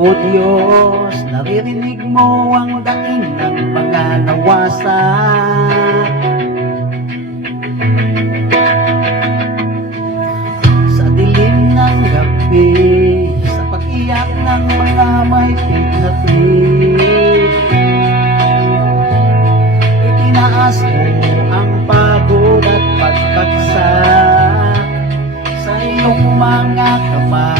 O Diyos, naririnig mo ang daing ng pangalawasan. Ng mga may pinati Itinaas mo ang pagod at pagpagsak Sa iyong mga kamay.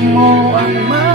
mo ang mga